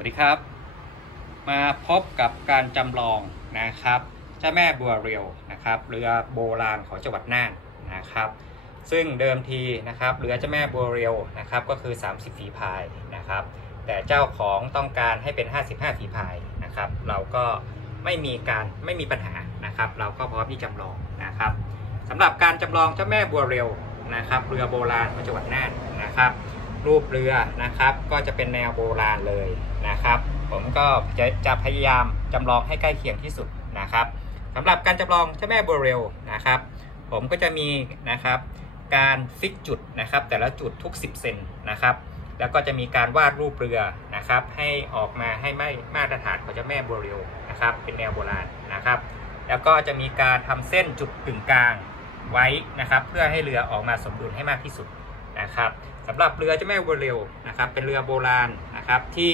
วัสดีครับ มาพบกับการจำลองนะครับเจ้าแม่บัวเรียวนะครับเรือโบราณของจังหวัดน่านนะครับ ซึ่งเดิมทีนะครับเรือเจ้าแม่บัวเรียวนะครับก็คือ 30 ฝีพายนะครับ แต่เจ้าของต้องการให้เป็น 55 ฝีพายนะครับ เราก็ไม่มีการไม่มีปัญหานะครับ เราก็พร้อมที่จำลองนะครับสำหรับการจำลองเจ้าแม่บัวเรียวนะครับเรือโบราณของจังหวัดน่านนะครับรูปเรือนะครับก็จะเป็นแนวโบราณเลย นะครับ ผมก็จะจะพยายามจำลองให้ใกล้เคียงที่สุดนะครับสำหรับการจำลองเจ้าแม่บัวเร็วนะครับ ผมก็จะมีนะครับการฟิกจุดนะครับ แต่ละจุดทุก 10 เซนนะครับ แล้วก็จะมีการวาดรูปเรือนะครับ ให้ออกมาให้ไม่มาตรฐานของเจ้าแม่บัวเร็วนะครับ เป็นแนวโบราณนะครับ แล้วก็จะมีการทำเส้นจุดกึ่งกลางไว้นะครับ เพื่อให้เรือออกมาสมดุลให้มากที่สุดนะครับสำหรับเรือเจ้าแม่บัวเร็วนะครับ เป็นเรือโบราณนะครับที่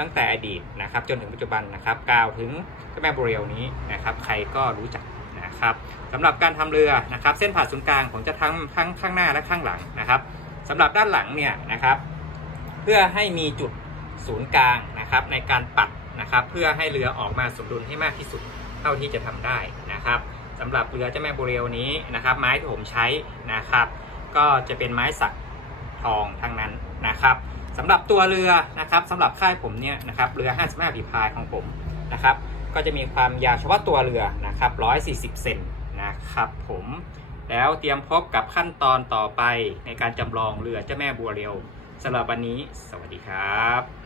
ตั้งแต่อดีตนะครับจนถึงปัจจุบันนะครับกล่าวถึงเจ้าแม่บัวเร็วนี้นะครับใครก็รู้จักนะครับสำหรับการทำเรือนะครับเส้นผ่าศูนย์กลางผมจะทั้งทั้งข้างหน้าและข้างหลังนะครับสำหรับด้านหลังเนี่ยนะครับเพื่อให้มีจุดศูนย์กลางนะครับในการปัดนะครับเพื่อให้เรือออกมาสมดุลให้มากที่สุดเท่าที่จะทำได้นะครับสำหรับเรือเจ้าแม่บัวเรียวนี้นะครับไม้ที่ผมใช้นะครับก็จะเป็นไม้สักทองทั้งนั้นนะครับ สำหรับตัวเรือนะครับสำหรับค่ายผมเนี่ยนะครับเรือ 55ฝีพายของผมนะครับ ก็จะมีความยาวเฉพาะตัวเรือนะครับ140 เซนนะครับผมแล้วเตรียมพบกับขั้นตอนต่อไปในการจำลองเรือเจ้าแม่บัวเรียวสำหรับวันนี้ สวัสดีครับ